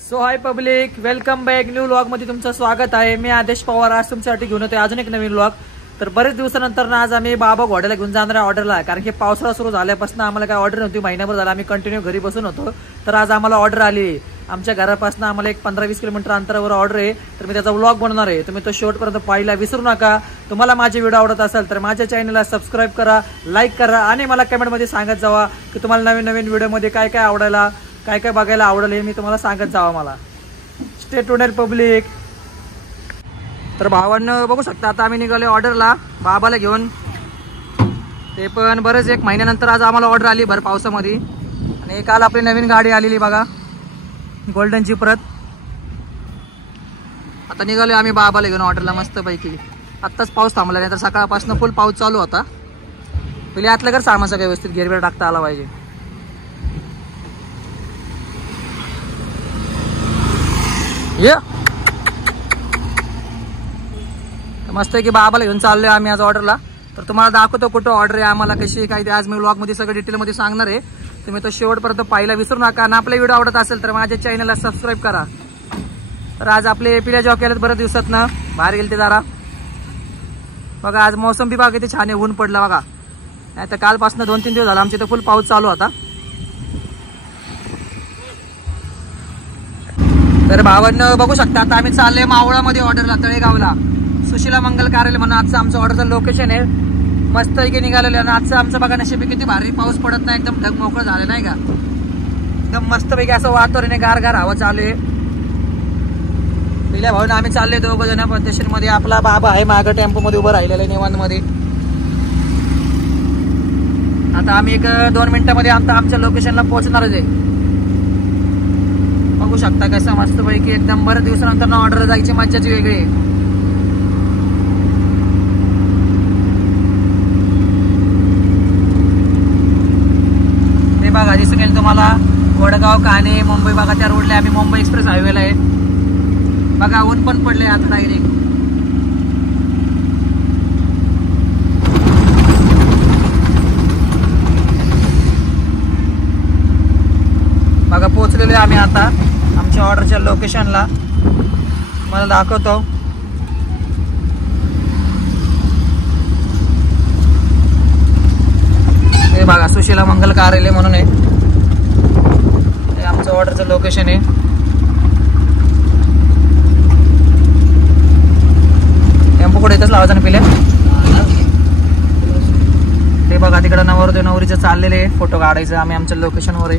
सो hi public, welcome back new vlog मध्ये तुमचं स्वागत आहे। मी आदेश पवार आज तुमच्यासाठी घेऊन येतोय अजून एक नवीन व्लॉग। तर बरेच दिवसानंतर ना आज आम्ही बाबा घोड्याला घेऊन जाणार आहे ऑर्डरला, कारण की पावसाळा सुरू झाल्यापासून आम्हाला काय ऑर्डर नव्हती। महिनाभर झाला आम्ही कंटिन्यू घरी बसून होतो, तर आज आम्हाला ऑर्डर आली। आमच्या घरापासून आम्हाला एक 15-20 किलोमीटर अंतरावर ऑर्डर आहे, तर मी त्याचा व्लॉग बनवणार आहे। तुम्ही तो शेवटपर्यंत पाहायला विसरू नका। तुम्हाला माझे व्हिडिओ आवडत असेल तर माझ्या चॅनलला सबस्क्राईब करा, लाईक करा आणि मला कमेंटमध्ये सांगत जावा की तुम्हाला नवीन नवीन व्हिडिओमध्ये काय काय आवडायला, काय काय बघायला आवडेल हे मी तुम्हाला सांगत जावा। मला स्टे ट्यून्ड पब्लिक। तर भावांनो बघू शकता आता आम्ही निघाले ऑर्डरला बाबाला घेऊन। ते पण बरेच एक महिन्यानंतर आज आम्हाला ऑर्डर आली भर पावसामध्ये। आणि काल आपली नवीन गाडी आलेली बघा, गोल्डनची परत। आता निघाले आम्ही बाबाला घेऊन ऑर्डरला मस्त पैकी। आत्ताच पाऊस थांबला, नाही तर सकाळपासून फुल पाऊस चालू होता। पहिले आतलं घर सामान सगळं व्यवस्थित घेरवेर टाकता आला पाहिजे। ये मस्त आहे की बाबाला घेऊन चाललोय आम्ही आज ऑर्डरला। तर तुम्हाला दाखवतो कुठं ऑर्डर आहे, आम्हाला कशी काय ते आज मी व्लॉग मध्ये सगळं डिटेल मध्ये सांगणार आहे। तुम्ही तो शेवटपर्यंत पाहायला विसरू नका आणि आपला व्हिडिओ आवडत असेल तर माझ्या चॅनलला सबस्क्राईब करा। तर आज आपले पिल्या जॉकी आलेत बऱ्याच दिवसात ना, बाहेर गेले ते जरा बघा। आज मौसम बी बघा किती छान आहे, ऊन पडला बघा। नाही तर कालपासून 2-3 दिवस झाला आमच्या इथं फुल पाऊस चालू होता। तर भावांनो बघू शकता आता आम्ही चाललोय मावळामध्ये ऑर्डरला, तळेगावला सुशीला मंगल कार्यालय म्हणून आजचं आमचं ऑर्डरचं लोकेशन आहे। मस्त पैकी निघालेलं आहे। आजचं आमचं बघा नशीब किती भारी, पाऊस पडत नाही, एकदम ढग मोकळं झालं नाही का, एकदम मस्त पैकी असं वातावरण आहे, गार गार हवा चालू आहे। पहिल्या भाऊने आम्ही चाललोय 2 जण पद्धतशीरमध्ये। आपला बाबा आहे मागं टेम्पो मध्ये उभं राहिलेलं आहे निवांत मध्ये। आता आम्ही एक 2 मिनिटांमध्ये आमच्या लोकेशनला पोहोचणारच आहे। बघू शकता कसं मस्त पैकी एकदम बऱ्याच दिवसानंतर ऑर्डर जायची मज्जाच वेगळी आहे। ते बघा दिसून येईल तुम्हाला वडगाव काने मुंबई बघा, त्या रोडला आम्ही मुंबई एक्सप्रेस हायवेला आहे बघा। ऊन पण पडले आता डायरेक्ट। बघा पोहोचलेलो आहे आम्ही आता आमच्या ऑर्डरच्या लोकेशनला, मला दाखवतो। हे बघा सुशीला मंगल कार्यालय म्हणून आहे, हे आमचं ऑर्डरचं लोकेशन आहे। टेम्पो कुठे इथंच लावायचं ना पिल्या। ते बघा तिकडं नवरदेव नवरीचं चाललेले आहे, फोटो काढायचं आम्ही आमच्या लोकेशनवर आहे।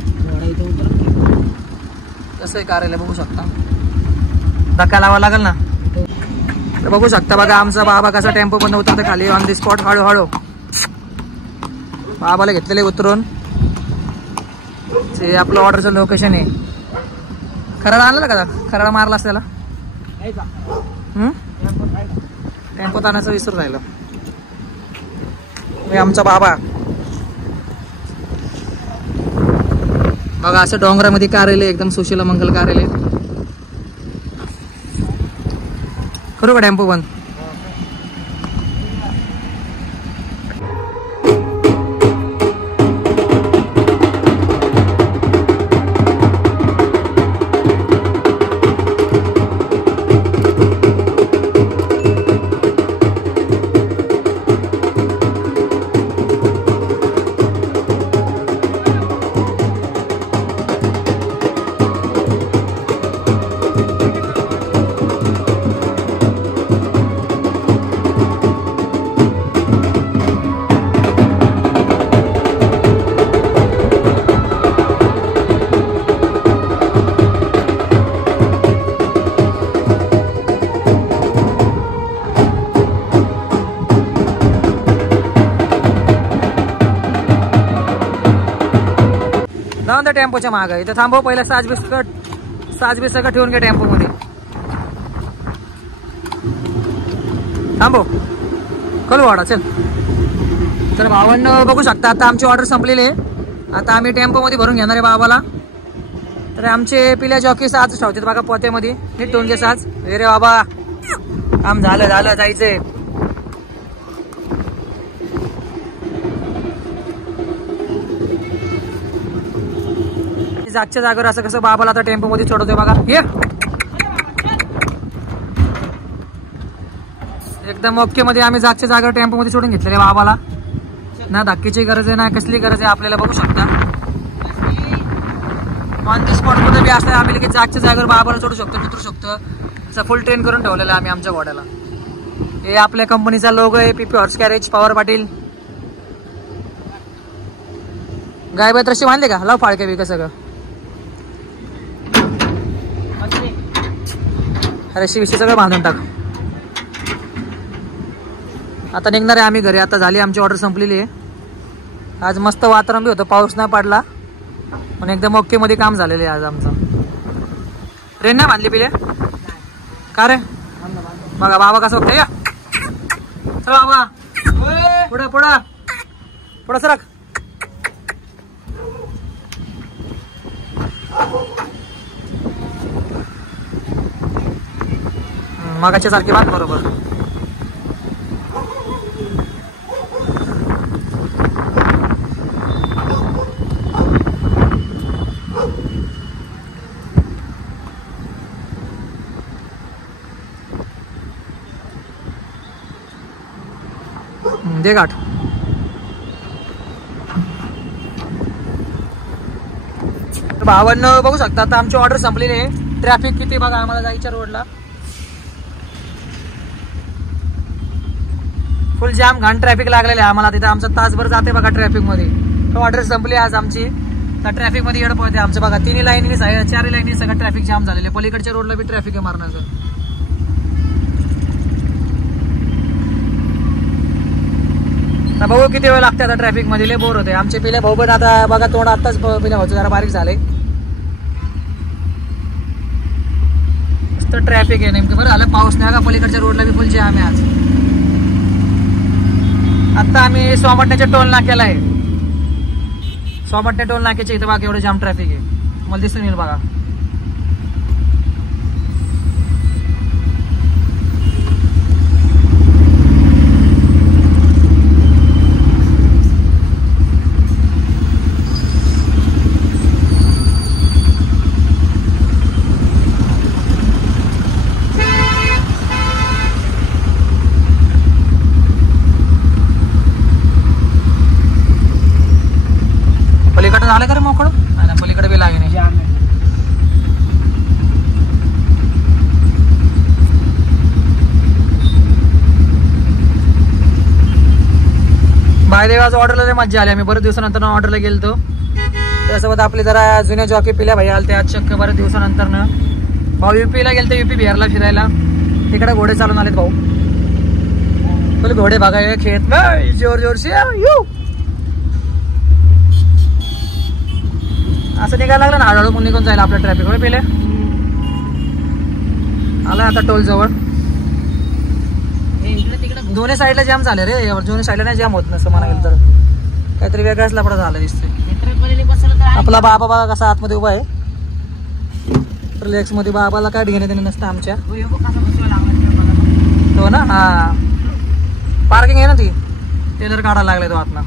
कसं आहे कार्यालय बघू शकता, धक्का लावा लागेल ना। तर बघू शकता बघा आमचा बाबा कसा टेम्पो बंद उतरतो खाली ऑन दी स्पॉट, हळूहळू बाबाला घेतलेले उतरून। ते आपलं ऑर्डरचं लोकेशन आहे। खराड आणलं का, खराड मारला त्याला टेम्पो ताण्याचं विसरून राहिलं। आमचा बाबा बघा असं डोंगरामध्ये कार्यालय, एकदम सुशीला मंगल कार्यालय। करू का टेम्पो बंद। जाऊन त्या टेम्पोच्या मागं इथं थांबव, पहिला साज बिस्कट ठेवून घ्या टेम्पो मध्ये, थांबव कलू वाडा चल। तर भावांनो बघू शकता आता आमची ऑर्डर संपलेली आहे। आता आम्ही टेम्पो मध्ये भरून घेणार आहे बाबाला। तर आमचे पिल्या जॉकी साज ठेवतात बघा पोत्यामध्ये, नीट ठेवून घे साज। रे बाबा काम झालं जायचंय। जागच्या जागेवर असं कसं बाबाला आता टेम्पो मध्ये सोडवतोय बघा. ये एकदम ओके मध्ये आम्ही जागच्या जागेवर टेम्पो मध्ये सोडून घेतलेले बाबाला. ना धक्कीची गरज आहे ना कसली गरज आहे आपल्याला, बघू शकता. ऑन द स्पॉट मध्ये बी असं आम्ही लगेच जागच्या जागेवर बाबाला सोडू शकतो, उतरू शकतो. असं फुल ट्रेन करून ठेवलेला आम्ही आमच्या घोड्याला. हे आपल्या कंपनीचा लोगो आहे, PP horse carriage Pawar Patil. गायबात रशी बांधले का? लाव फाळके बी कसं ग रशी विषय सगळं बांधून टाक. आता निघणार आहे आम्ही घरी. आता झाली आमची ऑर्डर संपलेली आहे. आज मस्त वातावरण बी होतं, पाऊस नाही पडला पण एकदम ओके मध्ये काम झालेलं आहे आज आमचं. रेन नाही बांधली पिले का रे? बघा बाबा कसं बघतोय. या चल बाबा पुढं पुढं पुढं सरक. मगाच्या सारखी बात बरोबर. दे गाठ. भावांना बघू शकता आता आमची ऑर्डर संपलेली आहे. ट्रॅफिक किती बघा आम्हाला जायच्या रोडला. फुल जाम घाण ट्रॅफिक लागलेलं आहे आम्हाला. तिथे आमचा तासभर जाते बघा ट्रॅफिक मध्ये. ऑर्डर संपली आज आमची. तर ट्रॅफिक मध्ये येड पडते आमचं बघा. 3 लाईनी 4 लाईनी सगळं ट्रॅफिक जाम झालेलं आहे. पलीकडच्या रोडला बी ट्रॅफिक आहे मारण्याचं. भाऊ किती वेळ लागते आता ट्रॅफिक मध्ये, लय बोर होते. आमचे पिल्या भाऊ पण आता बघा तोंड आताच पिल्या भाऊचं जरा बारीक झाले. मस्त ट्रॅफिक आहे नेमकं. बरं झालं पाऊस नाही का, पलीकडच्या रोडला बी फुल जाम आहे आज. आता आम्ही सोमटण्याच्या टोल नाक्याला आहे. सोमटणे टोल नाक्याच्या इथं बघा एवढं जाम ट्रॅफिक आहे. मला दिसून येईल बघा. पलीकडे झालं का रे मोकळं? नाही पलीकडे बी लागे नाही. बायदेव आज ऑर्डरला मज्जा आली. आम्ही बरेच दिवसानंतर ऑर्डरला गेलतो. त्यासोबत आपले जरा जुन्या जॉकी पिल्या भाई आले. आज चक्क बरेच दिवसानंतर ना भाऊ UP-ला गेलतो. UP बिहारला फिरायला. तिकडे घोडे चालून आलेत भाऊ. बोल घोडे बघाय खेत में जोर जोर से असं निघायला लागलं ना हळूहळू म्हणून निघून जायला आपल्या ट्रॅफिक वर. पहिले आला आता टोल जवळ. दोन्ही साईडला जाम झाले रे. दोन्ही साईडला नाही जाम होत नसतं म्हणा गेलं तर. काहीतरी वेगळाच लफडा झाला दिसतोय. आपला बाबा बघा कसा आतमध्ये उभा आहे. रिलॅक्स मध्ये बाबाला काय घेणे देणे नसतं आमच्या. तो ना हा पार्किंग आहे ना ती टेलर काढायला लागलाय तो आतना.